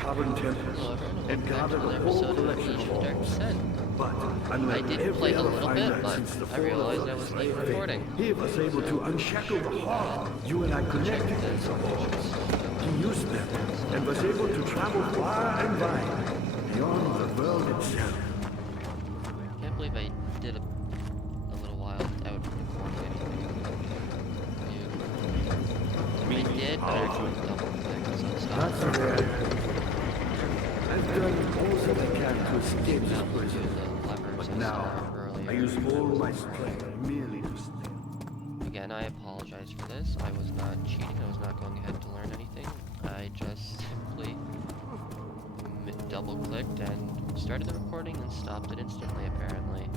cavern temples Hello everyone, and welcome back to gathered another a whole episode of collection Amnesia of The Dark ores. Descent. But I unlike did every play a other little fine bit, knight but since the I fall realized of I the wasn't slave even faith, recording. he was able to unshackle the heart you and I connected with the ores. He used them and was able to travel far and wide, beyond the world itself. I can't believe I did a little while without recording anything. I did, but I actually double clicked, so it stopped. That's rare. I've done all that I can to escape this That will do prison. the levers But I now, saw earlier. I use all my strength merely to stay. Again, I apologize for this. I was not cheating. I was not going ahead to learn anything. I just simply double-clicked and started the recording and stopped it instantly, apparently.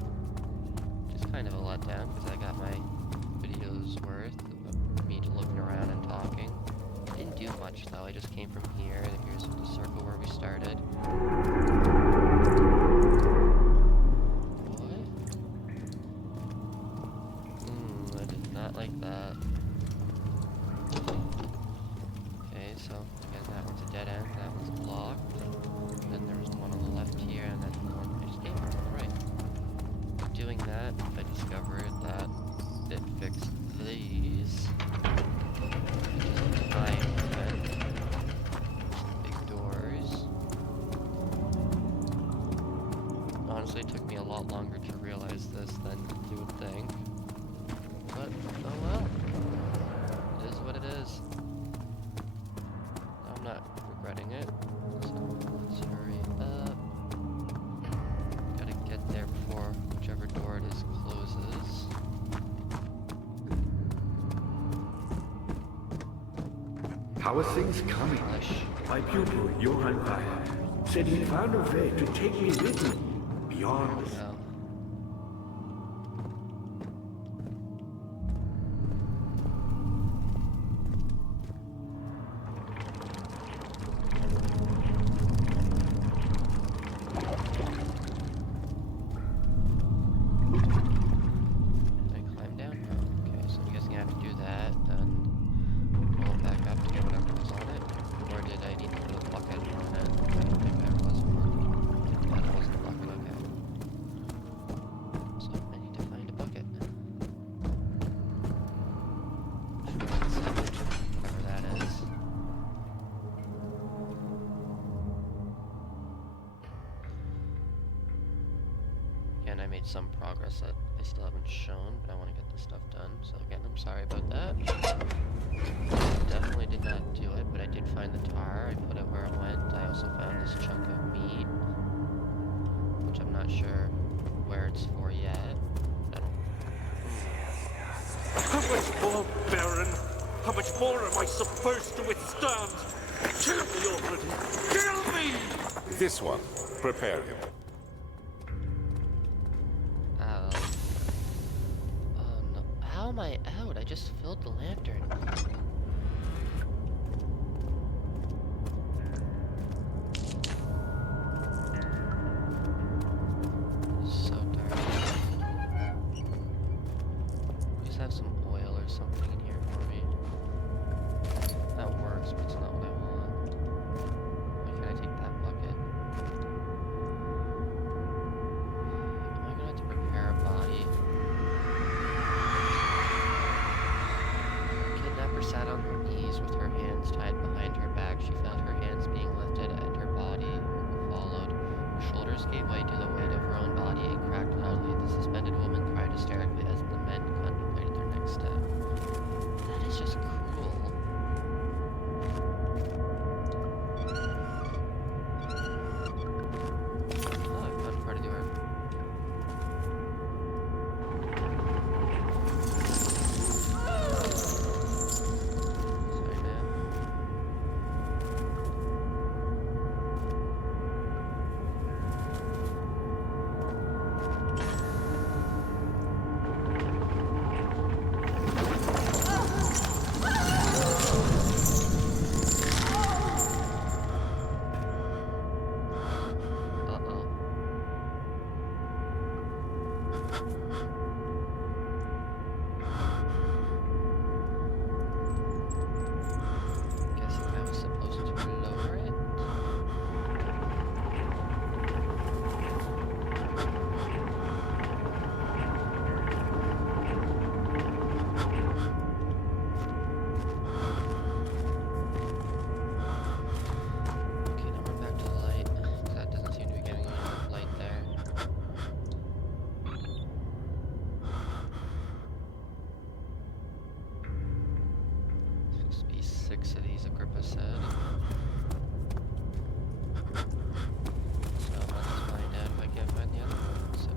Just kind of a letdown, because I got my videos worth of me looking around and talking. I didn't do much, though. I just came from here. Here's the circle where we started. I did not like that. Okay, so again, that one's a dead end, that one's blocked. Then there was one on the left here, and then the one I just came from on the right. Doing that, I discovered that it fixed these. Just time event. Big doors. Honestly, it took me a lot longer to realize this than you would think. But, oh well. It is what it is. I'm not regretting it. So, let's hurry up. Gotta get there before whichever door it is closes. How are things coming? My pupil, Johann Weyer, said he found a way to take me with him beyond the Oh. Did I climb down? No. Okay, so I'm guessing I have to do that, then pull it back up to get whatever was on it. Or did I need to put a bucket on it? I don't think there was one. That wasn't a bucket, okay. So I need to find a bucket. Whatever that is. Again, I made some progress that I still haven't shown, but I want to get this stuff done. So again, I'm sorry about that. Definitely did not do it, but I did find the tar. I put it where it went. I also found this chunk of meat, which I'm not sure where it's for yet. I don't... How much more, Baron? How much more am I supposed to withstand? Kill me already! Kill me! This one. Prepare him. No. How am I out? I just filled the lantern. So dark. Please have some oil or something in here for me. That works, but it's not what I want. Why can't I take that bucket? Am I gonna have to prepare a body? Kidnapper sat on her knees with her hands tied behind her back. She felt her hands being lifted and her body followed. Her shoulders gave way to the weight of her own body and cracked loudly. The suspended woman cried hysterically as the men contemplated their next step. That is just cruel. Oh, I found part of the orb. Sorry, ma'am. as Agrippa said. So let's find out if I can't find the other one. So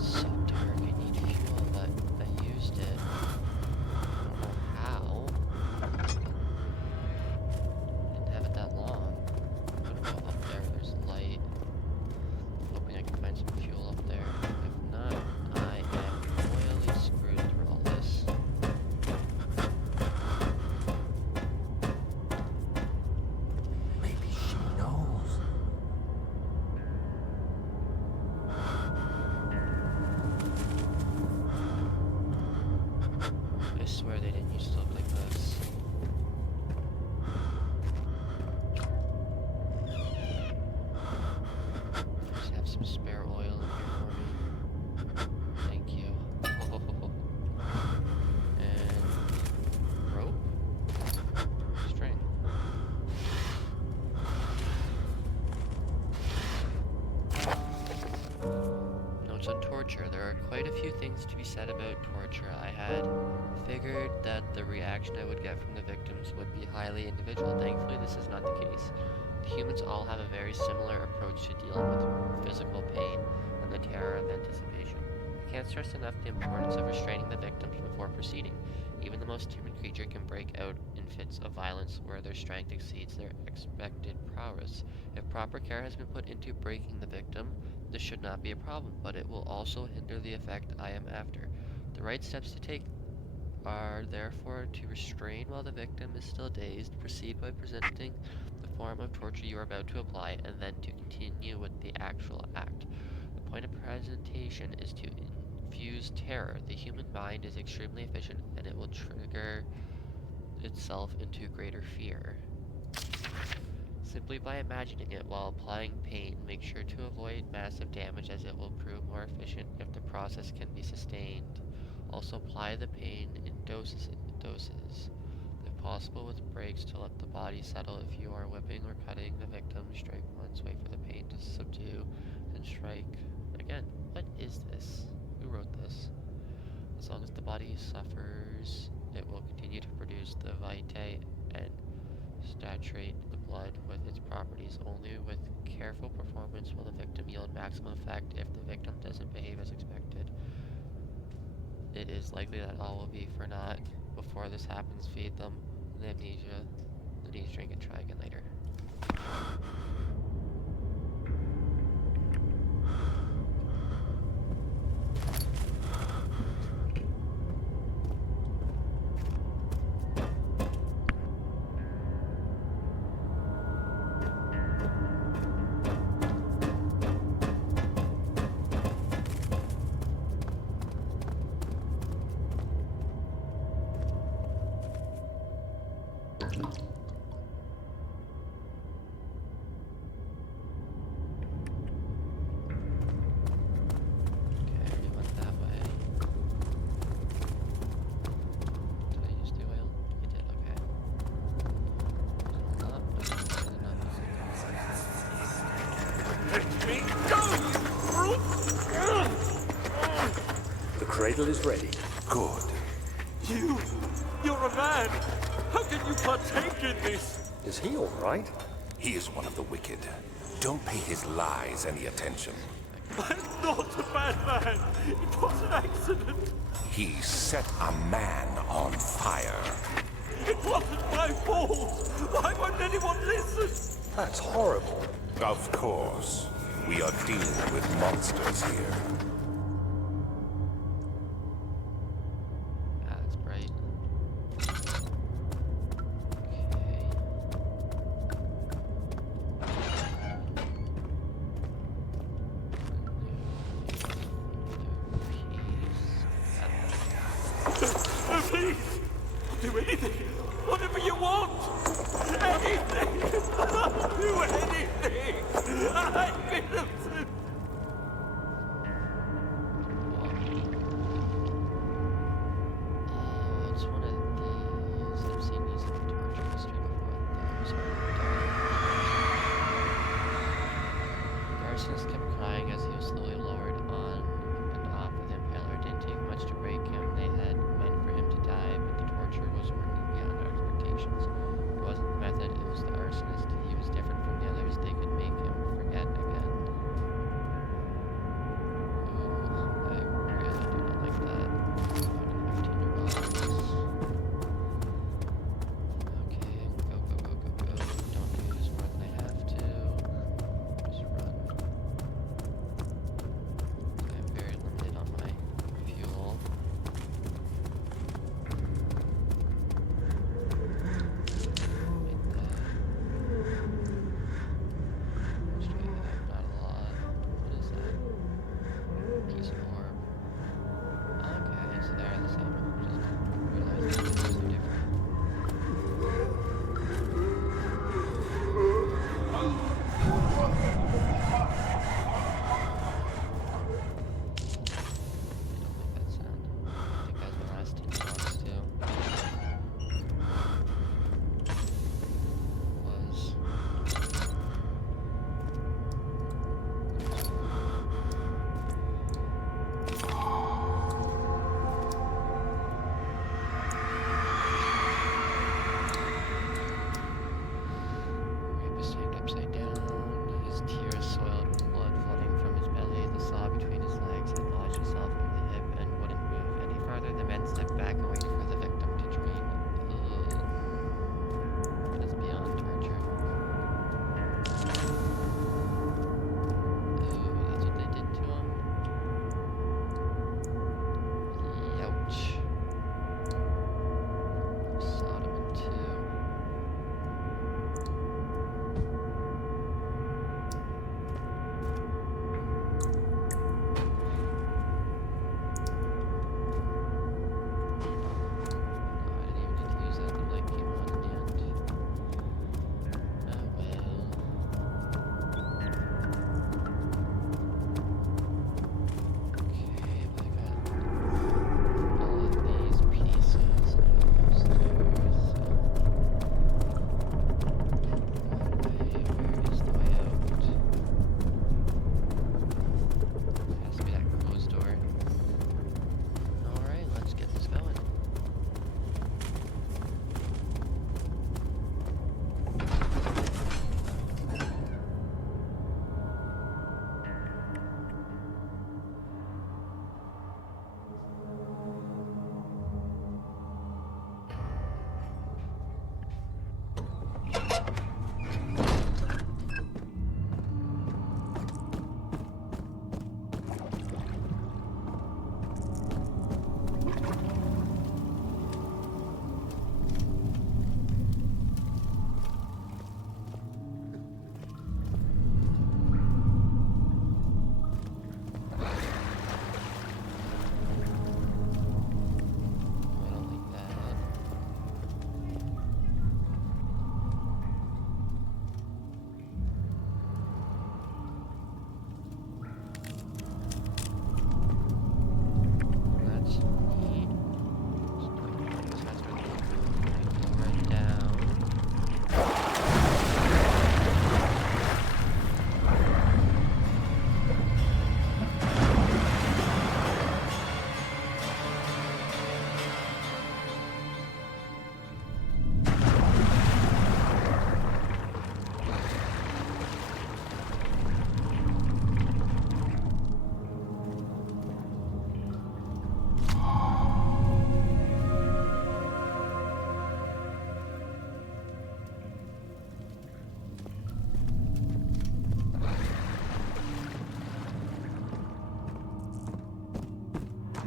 so dark, I need fuel, but I used it. I don't know how. Didn't have it that long. I'm gonna go up there, there's light. Hoping I can find some fuel up there. If not, I am royally screwed through all this. Maybe she knows. I swear they didn't used to look like this. Just have some spare oil in here for me. Thank you. And rope? String. Notes on torture. There are quite a few things to be said about torture. I had figured that the reaction I would get from the victims would be highly individual. Thankfully, this is not the case. The humans all have a very similar approach to dealing with physical pain and the terror of anticipation. I can't stress enough the importance of restraining the victims before proceeding. Even the most timid creature can break out in fits of violence where their strength exceeds their expected prowess. If proper care has been put into breaking the victim, this should not be a problem, but it will also hinder the effect I am after. The right steps to take are therefore to restrain while the victim is still dazed, proceed by presenting the form of torture you are about to apply, and then to continue with the actual act. The point of presentation is to infuse terror. The human mind is extremely efficient, and it will trigger itself into greater fear. Simply by imagining it while applying pain, make sure to avoid massive damage as it will prove more efficient if the process can be sustained. Also apply the pain in doses, if possible with breaks to let the body settle. If you are whipping or cutting the victim, strike once, wait for the pain to subdue, then strike again. What is this? Who wrote this? As long as the body suffers, it will continue to produce the vitae and saturate the blood with its properties. Only with careful performance will the victim yield maximum effect. If the victim doesn't behave as expected, it is likely that all will be for naught. Before this happens, feed them the amnesia, the needs drink, and try again later. The cradle is ready. Good. You're a man! How can you partake in this? Is he all right? He is one of the wicked. Don't pay his lies any attention. I'm not a bad man! It was an accident! He set a man on fire. It wasn't my fault! Why won't anyone listen? That's horrible. Of course. We are dealing with monsters here. Ah, that's bright. Please! Do anything! Whatever you want! Anything! I'll do anything! I'm innocent! Oh, it's one of these. I've seen these in the torture history before. Those are the arsonist kept crying as he was slowly lowered on and off of the impaler. It didn't take much to break him. They had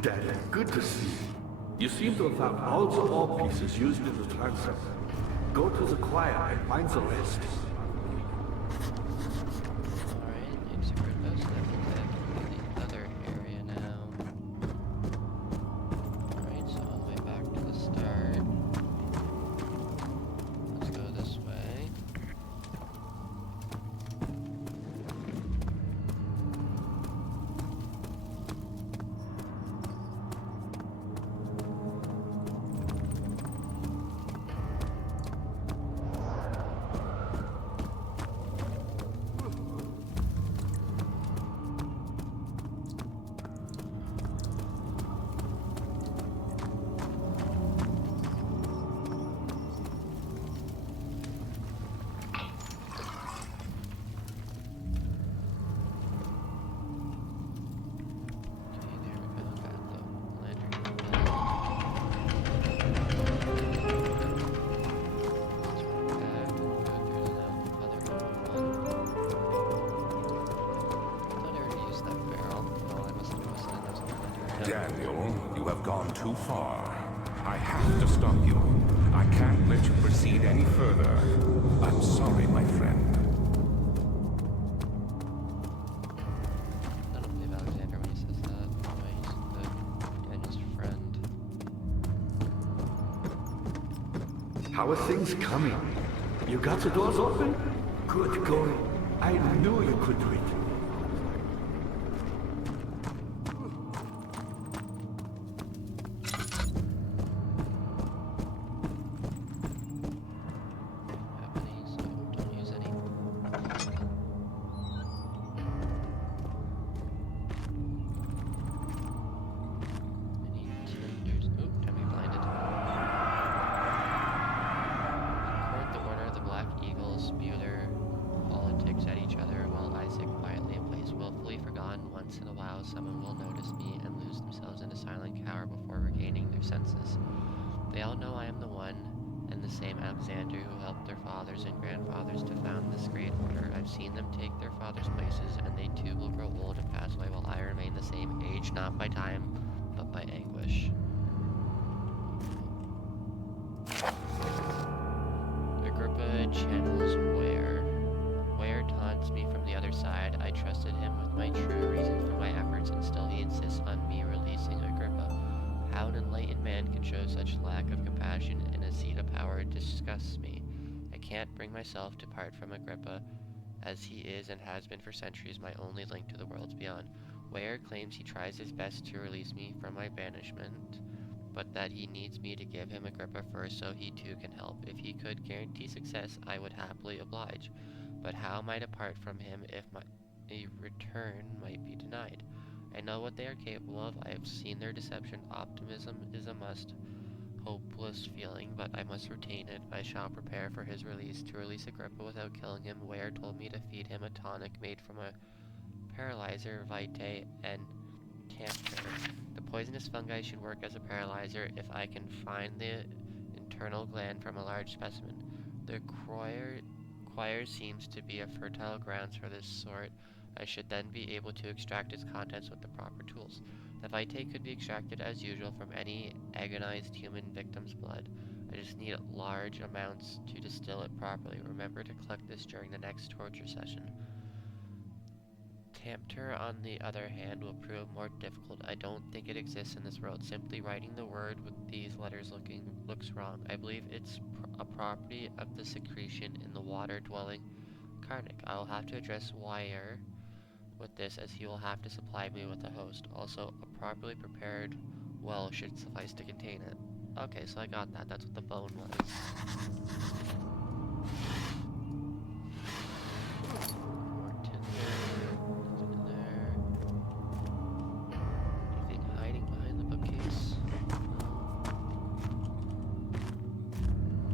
Daddy, good to see you. You seem to have found all the ore pieces used in the transept. Go to the choir and find the rest. Alright, thanks for those. That means I have to go to the other area now. Alright, so all the way back to the start. Let's go this way. Daniel, you have gone too far. I have to stop you. I can't let you proceed any further. I'm sorry, my friend. I don't believe Alexander when he says that. Why he's Daniel's friend. How are things coming? You got the doors open? Good going. I knew you could do it. Happening, so don't use any. Any tenders. Oop, don't be blinded. Court the order, the Black Eagles spew their politics at each other while Isaac quietly plays willfully forgotten. Once in a while, someone will notice me and lose themselves in a silent cower before regaining their senses. They all know I am the one and the same Alexander who helped their fathers and grandfathers to found this great order. I've seen them take their fathers' places, and they too will grow old and pass away while I remain the same, aged not by time, but by anguish. Agrippa channels Ware taunts me from the other side. I trusted him with my true reason for my efforts, and still he insists on me releasing Agrippa. How an enlightened man can show such lack of compassion in a seat of power disgusts me. I can't bring myself to part from Agrippa, as he is and has been for centuries my only link to the worlds beyond. Ware claims he tries his best to release me from my banishment, but that he needs me to give him Agrippa first so he too can help. If he could guarantee success, I would happily oblige. But how am I to part from him if a return might be denied? I know what they are capable of. I have seen their deception. Optimism is a must. Hopeless feeling, but I must retain it. I shall prepare for his release. To release Agrippa without killing him, Ware told me to feed him a tonic made from a paralyzer, vitae, and camphor. The poisonous fungi should work as a paralyzer if I can find the internal gland from a large specimen. The choir seems to be a fertile ground for this sort. I should then be able to extract its contents with the proper tools. The vitae could be extracted as usual from any agonized human victim's blood. I just need large amounts to distill it properly. Remember to collect this during the next torture session. Tamter, on the other hand, will prove more difficult. I don't think it exists in this world. Simply writing the word with these letters looks wrong. I believe it's a property of the secretion in the water-dwelling Karnak. I will have to address Wire with this, as he will have to supply me with a host. Also, a properly prepared well should suffice to contain it. Okay, so I got that. That's what the bone was. More tinder. Nothing in there. Anything hiding behind the bookcase?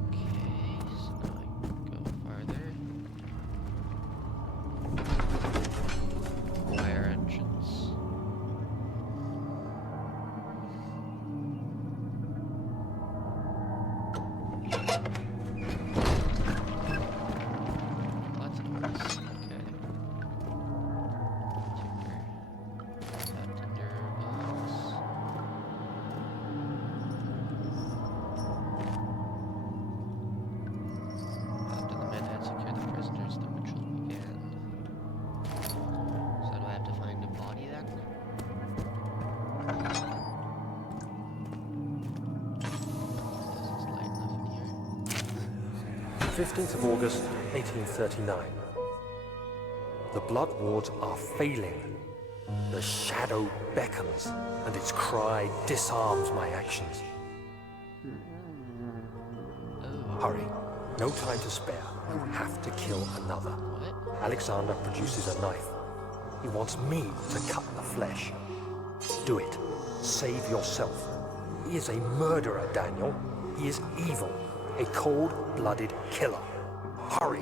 Okay, so now I can go farther. Wire entrance. Lots of doors. Okay. Tinder. That tinder box. 15th of August, 1839. The blood wards are failing. The shadow beckons, and its cry disarms my actions. Hurry. No time to spare. You have to kill another. What? Alexander produces a knife. He wants me to cut the flesh. Do it. Save yourself. He is a murderer, Daniel. He is evil. A cold-blooded killer. Hurry.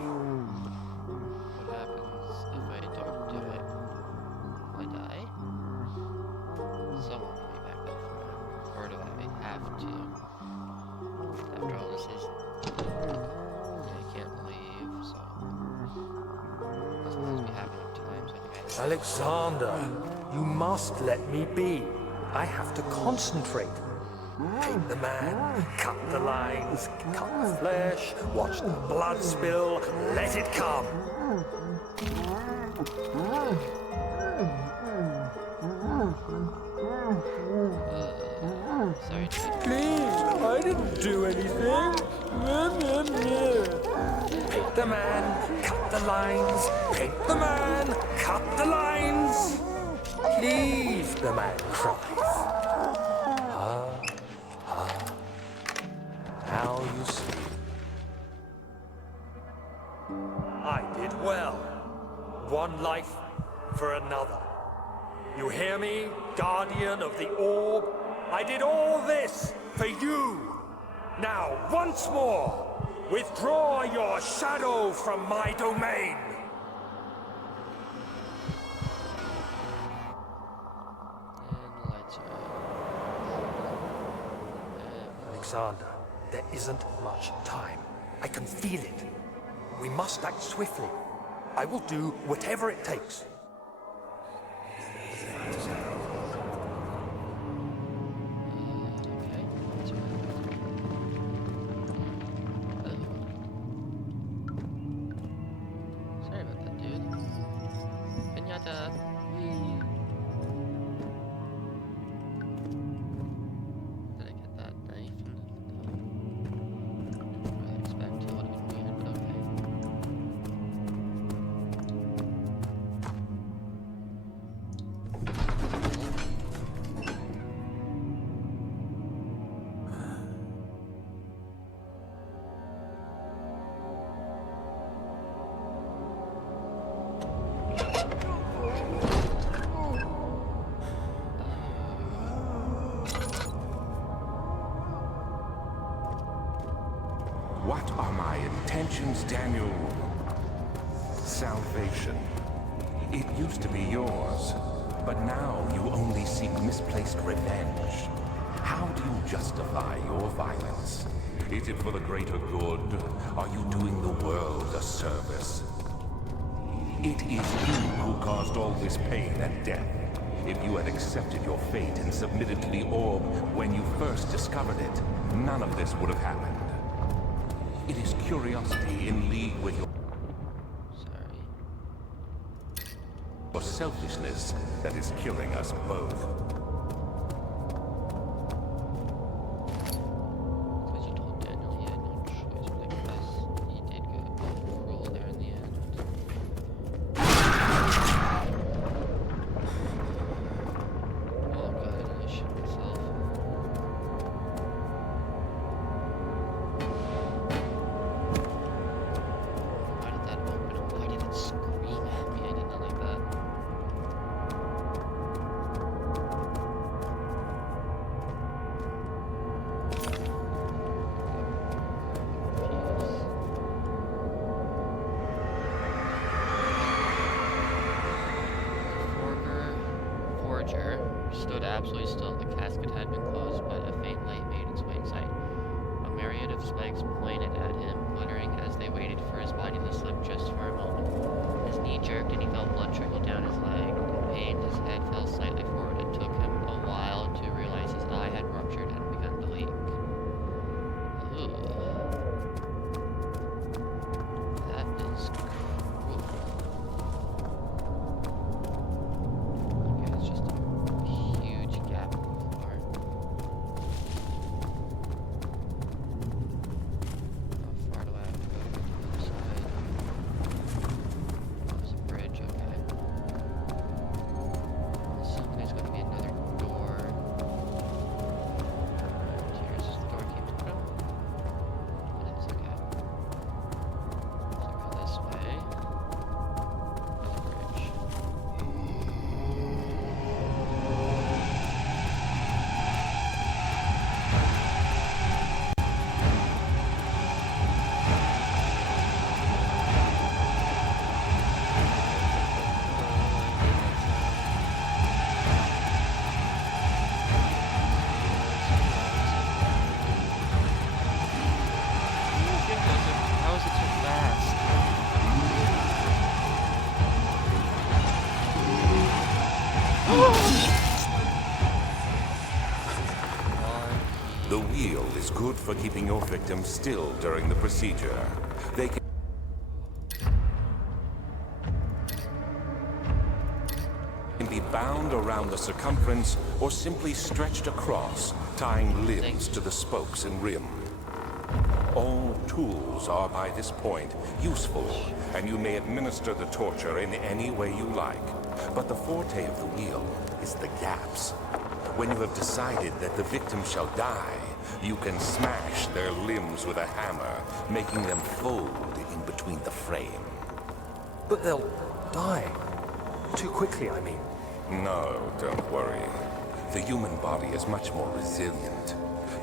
What happens if I don't do it? Will I die? Someone will be back up for me. Or do I have to? After all, this is... I can't leave, so... This must be happening times. I think I have to... Alexander, you must let me be. I have to concentrate. Paint the man, cut the lines, cut the flesh, watch the blood spill, let it come. Sorry, dude. Please, I didn't do anything. Paint the man, cut the lines, paint the man, cut the lines. Please, the man cries. Now you see. I did well. One life for another. You hear me, guardian of the orb? I did all this for you. Now, once more, withdraw your shadow from my domain. And the lights are off. Alexander, there isn't much time. I can feel it. We must act swiftly. I will do whatever it takes. Okay, lights are off. Sorry about that, dude. Pinata. Did I get that knife? I expect it would have been weird, but okay. What are my intentions, Daniel? Salvation. It used to be yours, but now you only seek misplaced revenge. How do you justify your violence? Is it for the greater good? Are you doing the world a service? It is you who caused all this pain and death. If you had accepted your fate and submitted to the orb when you first discovered it, none of this would have happened. It is curiosity in league with your selfishness that is killing us both. Because you told Daniel he had no choice, but I guess he did go cruel there in the end. Oh god, I didn't shit myself. Why did that open and why did it scream at me? I did not like that. Forger stood absolutely still. The casket had been closed, but a faint light made its way in sight. A myriad of spikes pointed at him, glittering as they waited for his body to slip just for a moment. His knee jerked and he felt blood trickle down his leg. In pain, his head fell slightly forward. It took him a while to realize his eye had ruptured and begun to leak. Ugh. That is cruel. Okay, it's just a huge gap in the floor. The wheel is good for keeping your victim still during the procedure. They can be bound around the circumference or simply stretched across, tying limbs to the spokes and rim. All tools are by this point useful, and you may administer the torture in any way you like. But the forte of the wheel is the gaps. When you have decided that the victim shall die, you can smash their limbs with a hammer, making them fold in between the frame. But they'll die. Too quickly, I mean. No, don't worry. The human body is much more resilient.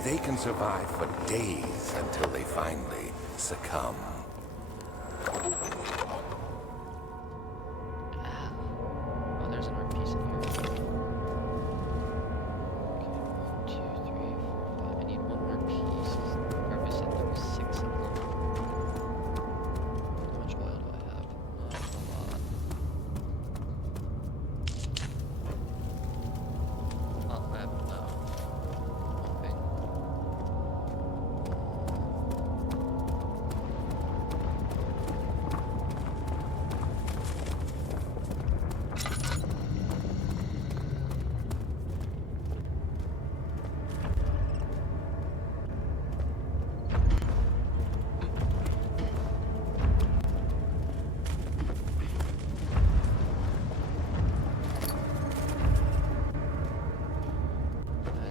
They can survive for days until they finally succumb. Oh, there's another piece in here. Okay, 1, 2, 3, 4, 5. I need one more piece. Purpose said there was 6 of them. How much oil do I have? Not a lot. Not left, no. Hoping.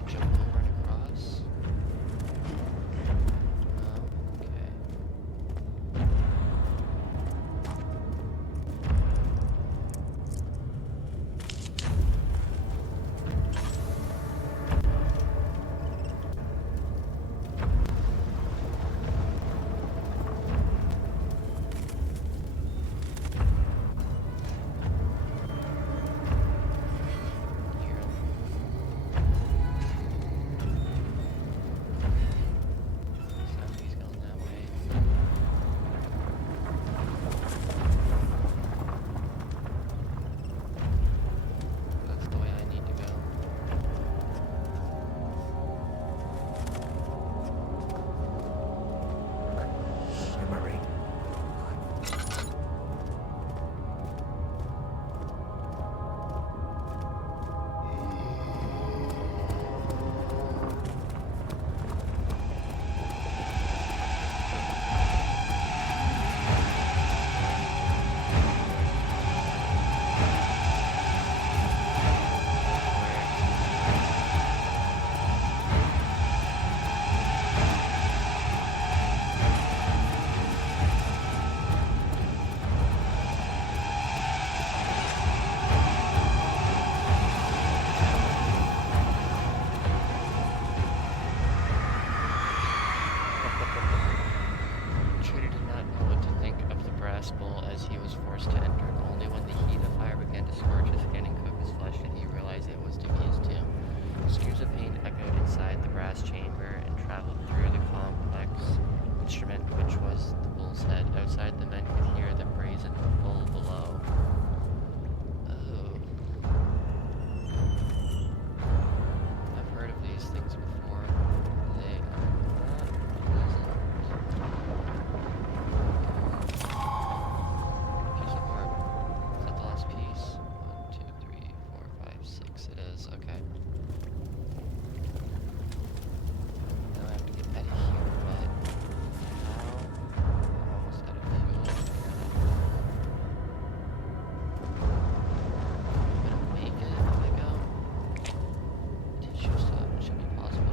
Jump over and across. No, okay. Here. Somebody's going that way. That's the way I need to go. Memory. Trudy did not know what to think of the brass bowl as he was forced to enter. Only when the heat of fire began to scorch his skin and cook his flesh did he realize it was to be his tomb. Screams of pain echoed inside the brass chamber and traveled through the complex instrument which was the bull's head. Outside, the men could hear the brazen bull below. Oh. I've heard of these things before. They are not pleasant. Piece of art. Is that the last piece? 1, 2, 3, 4, 5, 6. It is. Okay. Now I have to get back here, but how? I'm almost out of fuel. I'm gonna make it if I go. Tissue stuff should be possible.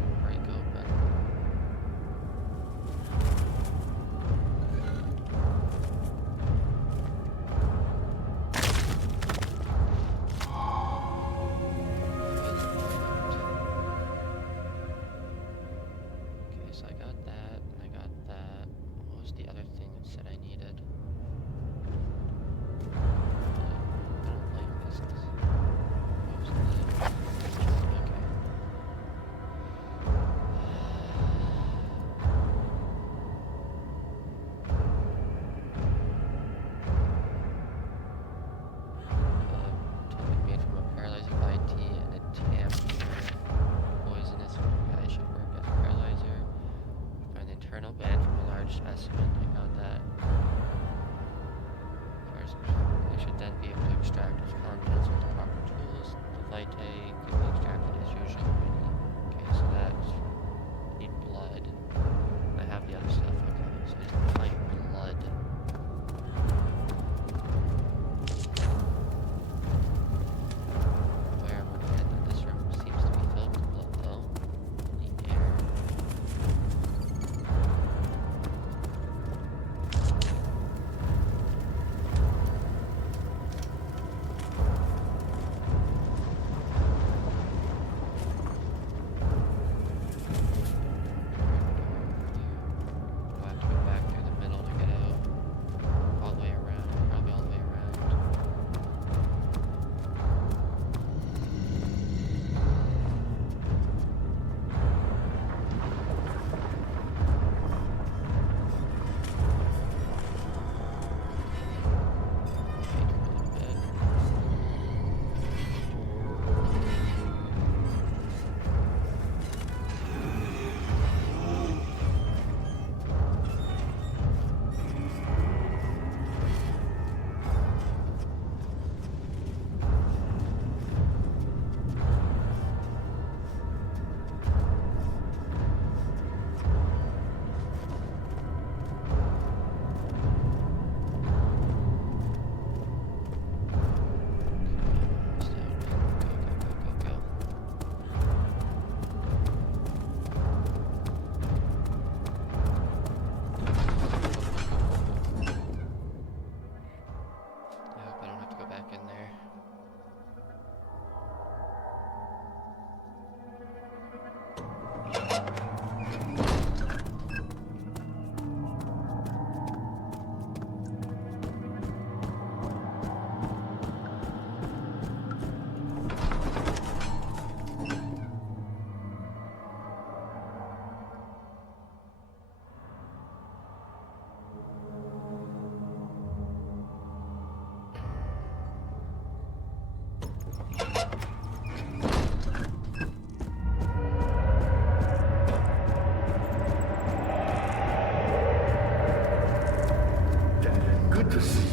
Good to see.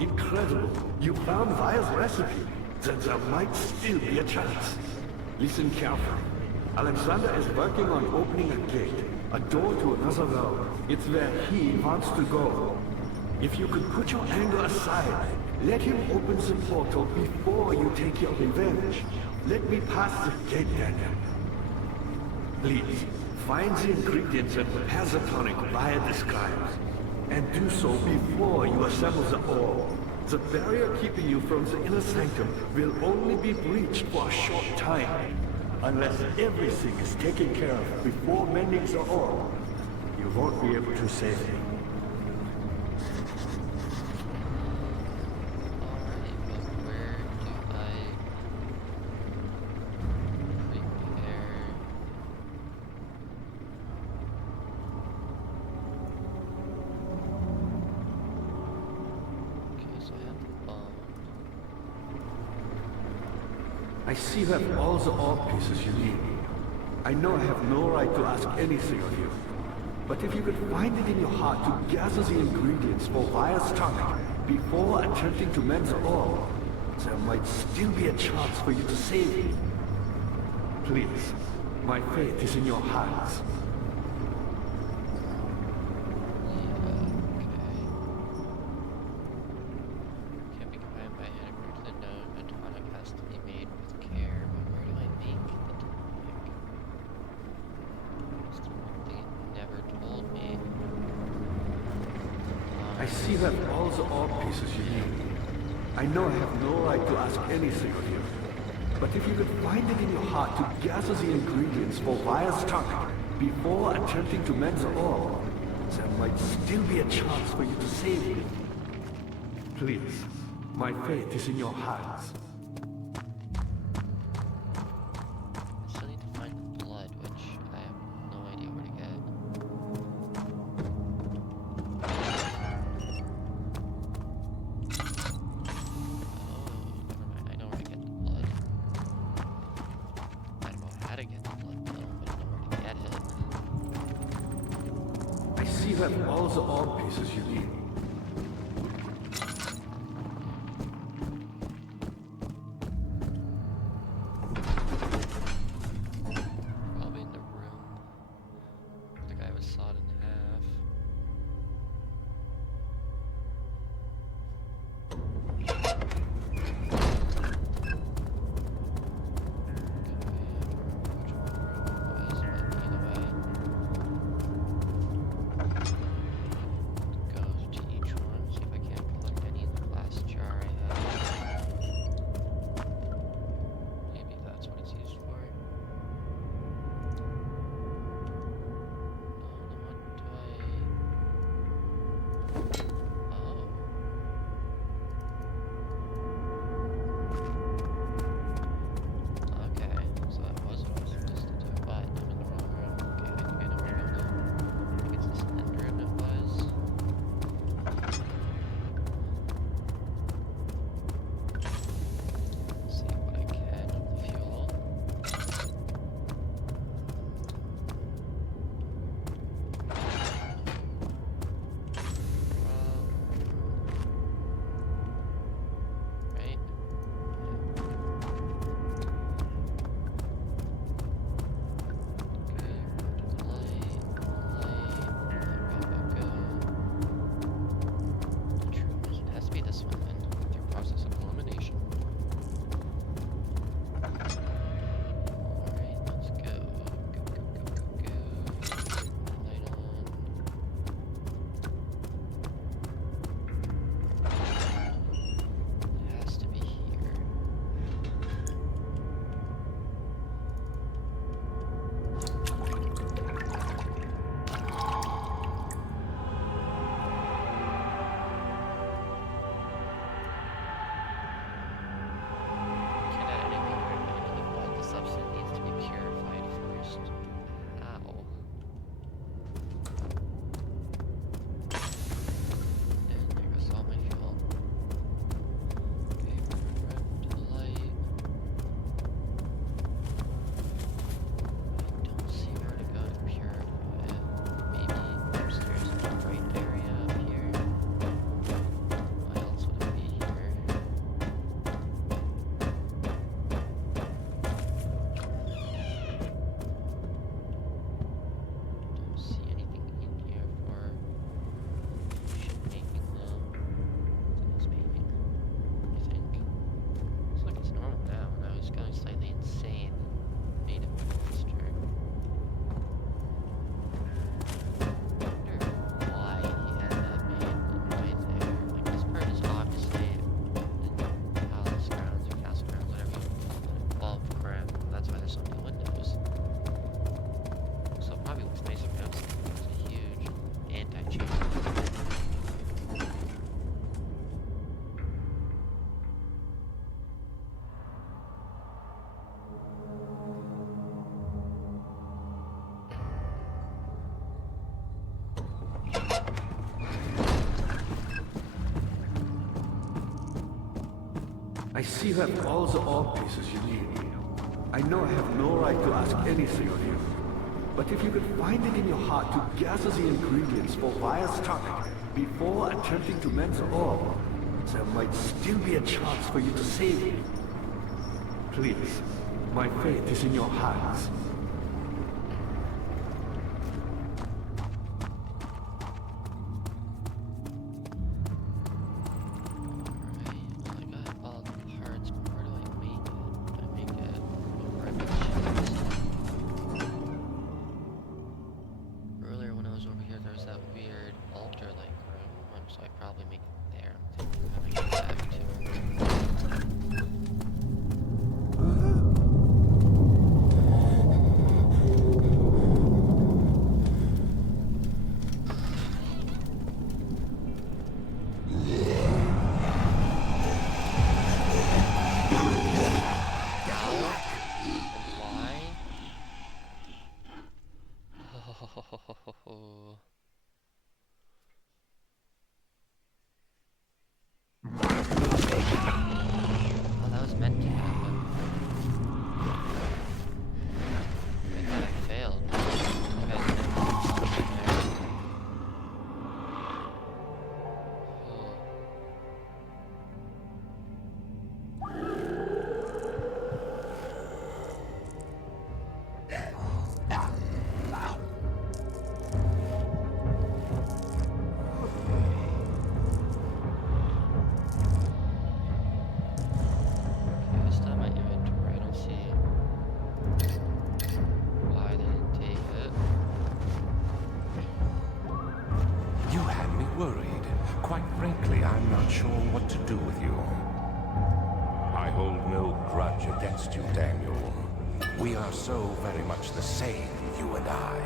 Incredible. You found Vire's recipe. Then there might still be a chance. Listen carefully. Alexander is working on opening a gate, a door to another realm. It's where he wants to go. If you could put your anger aside, let him open the portal before you take your revenge. Let me pass the gate, Daniel. Please, find the ingredients and prepare the tonic Vire describes. And do so before you assemble the orb. The barrier keeping you from the inner sanctum will only be breached for a short time. Unless everything is taken care of before mending the orb, you won't be able to save me. I see you have all the orb pieces you need. I know I have no right to ask anything of you. But if you could find it in your heart to gather the ingredients for Vire's tonic before attempting to mend the orb, there might still be a chance for you to save me. Please, my fate is in your hands. I see you have all the orb pieces you need. I know I have no right to ask anything of you. But if you could find it in your heart to gather the ingredients for Vire's tonic before attempting to mend the orb, there might still be a chance for you to save me. Please, my fate is in your hands. I still need to find the blood, which I have no idea where to get. You have all the orb pieces you need. Probably in the room where the guy was sawed in half. Goes to probably looks nicer from outside. It's a huge anti-cheat. I see you have all the orb pieces you need. I know I have no right to ask anything of you. But if you could find it in your heart to gather the ingredients for Vire's target before attempting to mend the orb, there might still be a chance for you to save it. Please, my fate is in your hands. Against you, Daniel. We are so very much the same, you and I.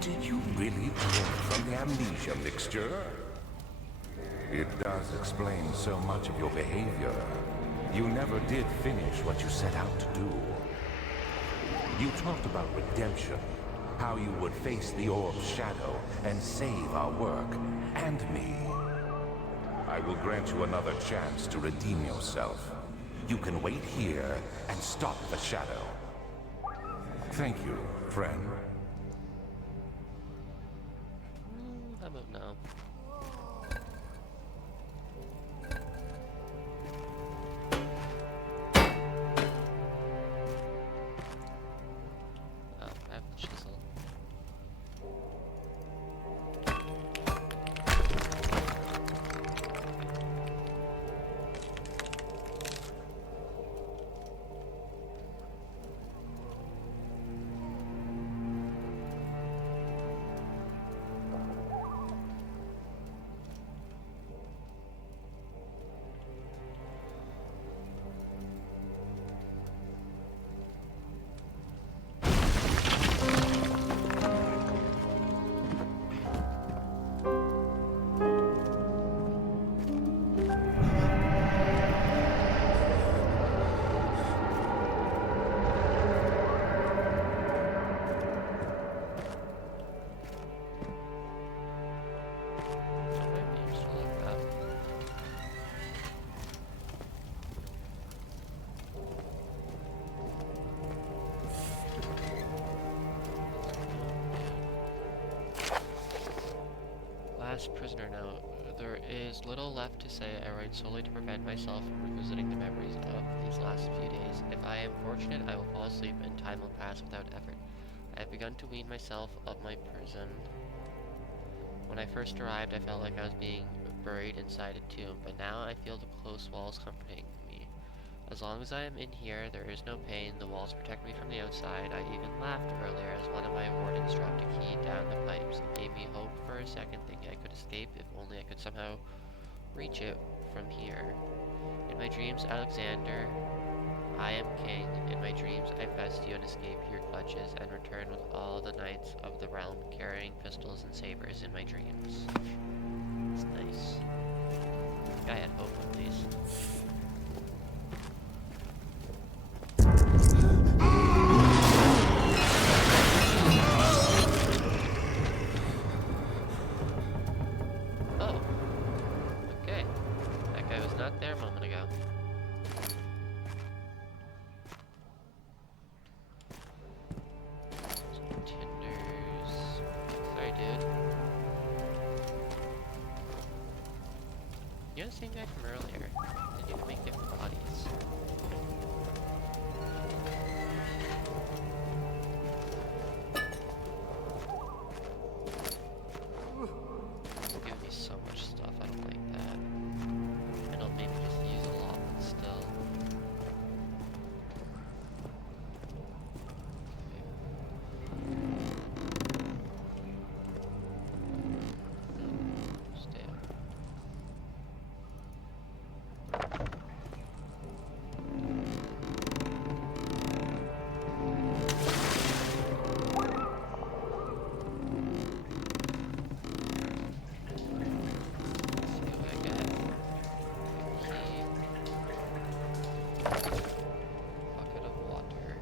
Did you really drink from the amnesia mixture? It does explain so much of your behavior. You never did finish what you set out to do. You talked about redemption, how you would face the orb's shadow and save our work, and me. I will grant you another chance to redeem yourself. You can wait here and stop the shadow. Thank you, friend. How about now? Oh, I have the chisel. Prisoner note. There is little left to say. I write solely to prevent myself from revisiting the memories of these last few days. If I am fortunate, I will fall asleep and time will pass without effort. I have begun to wean myself of my prison. When I first arrived, I felt like I was being buried inside a tomb, but now I feel the close walls comforting me. As long as I am in here, there is no pain. The walls protect me from the outside. I even laughed earlier as one of my wardens dropped a key down the pipes. It gave me hope for a second, thinking I could escape if only I could somehow reach it from here. In my dreams, Alexander I am king. In my dreams, I best you and escape your clutches and return with all the knights of the realm carrying pistols and sabers in my dreams. It's nice. I had hope at least. Oh. Okay. That guy was not there a moment ago. Some tinders. Sorry, dude. You're the same guy from earlier. Then you can make different bodies. It's giving me so much stuff, I don't like that. And it'll maybe just use a lot, but still. Stay up. See what I get. Key. Bucket of water.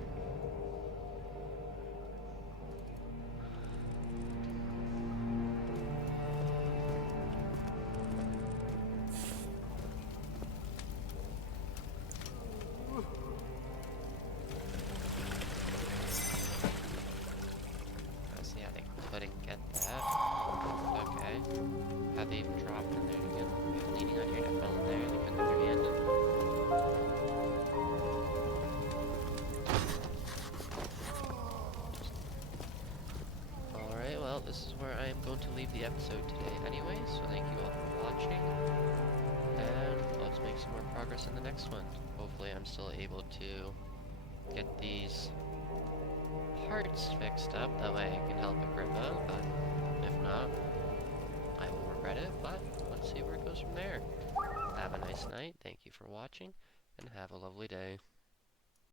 I see how they couldn't get that. Okay. How they even dropped in there again. Leaning on your neck fell in there, they couldn't get their hand in. Alright, well, this is where I am going to leave the episode today anyway, so thank you all for watching. And let's make some more progress in the next one. Hopefully I'm still able to get these parts fixed up, that way I can help Agrippa, but if not, I will regret it, but let's see where it goes from there. Have a nice night, thank you for watching, and have a lovely day.